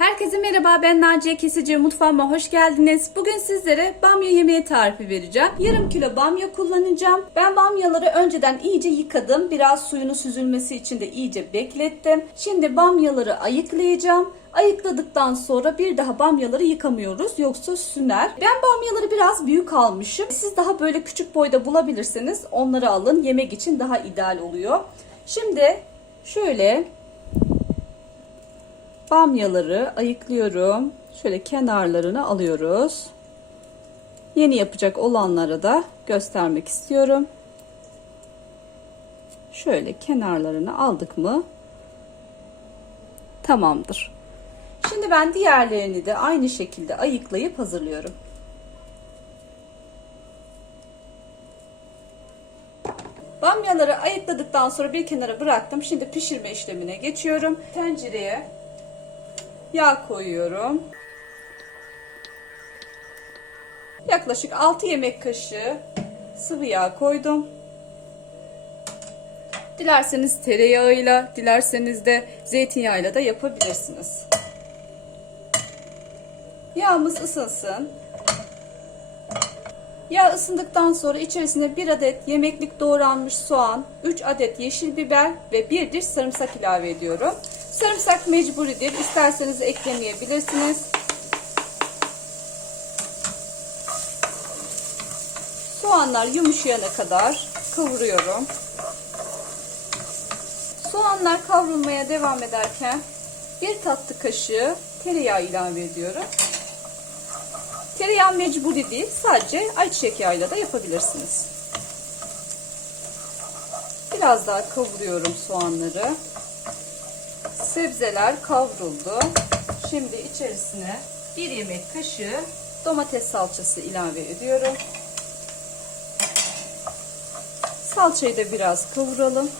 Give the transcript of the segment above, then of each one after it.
Herkese merhaba ben Naciye Kesici mutfağıma hoş geldiniz. Bugün sizlere bamya yemeği tarifi vereceğim. Yarım kilo bamya kullanacağım. Ben bamyaları önceden iyice yıkadım. Biraz suyunu süzülmesi için de iyice beklettim. Şimdi bamyaları ayıklayacağım. Ayıkladıktan sonra bir daha bamyaları yıkamıyoruz yoksa süner. Ben bamyaları biraz büyük almışım. Siz daha böyle küçük boyda bulabilirseniz onları alın. Yemek için daha ideal oluyor. Şimdi şöyle bamyaları ayıklıyorum. Şöyle kenarlarını alıyoruz. Yeni yapacak olanlara da göstermek istiyorum. Şöyle kenarlarını aldık mı? Tamamdır. Şimdi ben diğerlerini de aynı şekilde ayıklayıp hazırlıyorum. Bamyaları ayıkladıktan sonra bir kenara bıraktım. Şimdi pişirme işlemine geçiyorum. Tencereye yağ koyuyorum. Yaklaşık 6 yemek kaşığı sıvı yağ koydum. Dilerseniz tereyağıyla, dilerseniz de zeytinyağıyla da yapabilirsiniz. Yağımız ısınsın. Yağ ısındıktan sonra içerisine 1 adet yemeklik doğranmış soğan, 3 adet yeşil biber ve 1 diş sarımsak ilave ediyorum. Sarımsak mecburidir. İsterseniz eklemeyebilirsiniz. Soğanlar yumuşayana kadar kavuruyorum. Soğanlar kavrulmaya devam ederken bir tatlı kaşığı tereyağı ilave ediyorum. Tereyağı mecburi değil. Sadece ayçiçek yağıyla da yapabilirsiniz. Biraz daha kavuruyorum soğanları. Sebzeler kavruldu. Şimdi içerisine bir yemek kaşığı domates salçası ilave ediyorum. Salçayı da biraz kavuralım.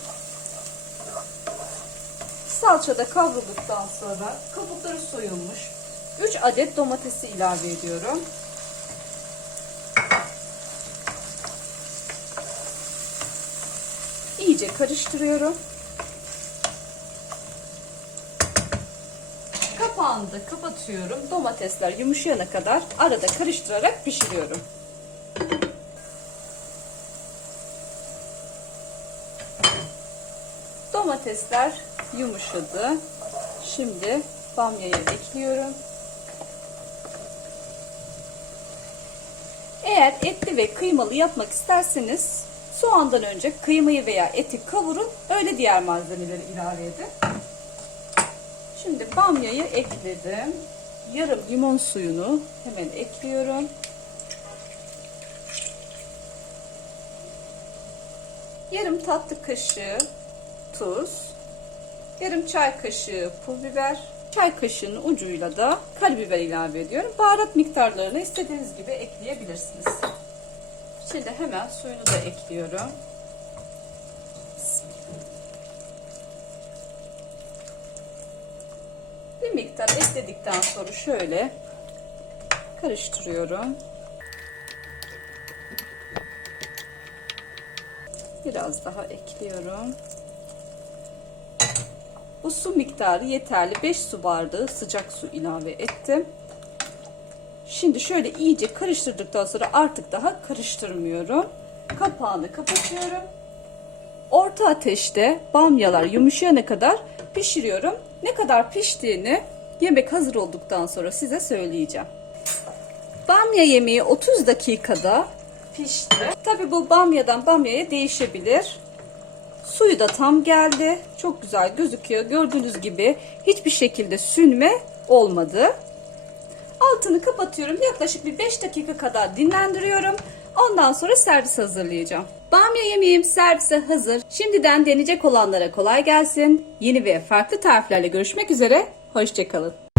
Salça da kavrulduktan sonra kabukları soyulmuş 3 adet domatesi ilave ediyorum. İyice karıştırıyorum. Kapağını kapatıyorum. Domatesler yumuşayana kadar arada karıştırarak pişiriyorum. Domatesler yumuşadı. Şimdi bamyayı ekliyorum. Eğer etli ve kıymalı yapmak isterseniz soğandan önce kıymayı veya eti kavurun. Öyle diğer malzemeleri ilave edin. Şimdi bamyayı ekledim. Yarım limon suyunu hemen ekliyorum. Yarım tatlı kaşığı tuz, yarım çay kaşığı pul biber, çay kaşığının ucuyla da karabiber ilave ediyorum. Baharat miktarlarını istediğiniz gibi ekleyebilirsiniz. Şimdi hemen suyunu da ekliyorum. Bir miktar ekledikten sonra şöyle karıştırıyorum. Biraz daha ekliyorum. Bu su miktarı yeterli. 5 su bardağı sıcak su ilave ettim. Şimdi şöyle iyice karıştırdıktan sonra artık daha karıştırmıyorum. Kapağını kapatıyorum. Orta ateşte bamyalar yumuşayana kadar pişiriyorum. Ne kadar piştiğini yemek hazır olduktan sonra size söyleyeceğim. Bamya yemeği 30 dakikada pişti. Tabi bu bamyadan bamyaya değişebilir. Suyu da tam geldi. Çok güzel gözüküyor. Gördüğünüz gibi hiçbir şekilde sünme olmadı. Altını kapatıyorum. Yaklaşık bir 5 dakika kadar dinlendiriyorum. Ondan sonra servis hazırlayacağım. Bamya yemeğim servise hazır. Şimdiden deneyecek olanlara kolay gelsin. Yeni ve farklı tariflerle görüşmek üzere. Hoşçakalın.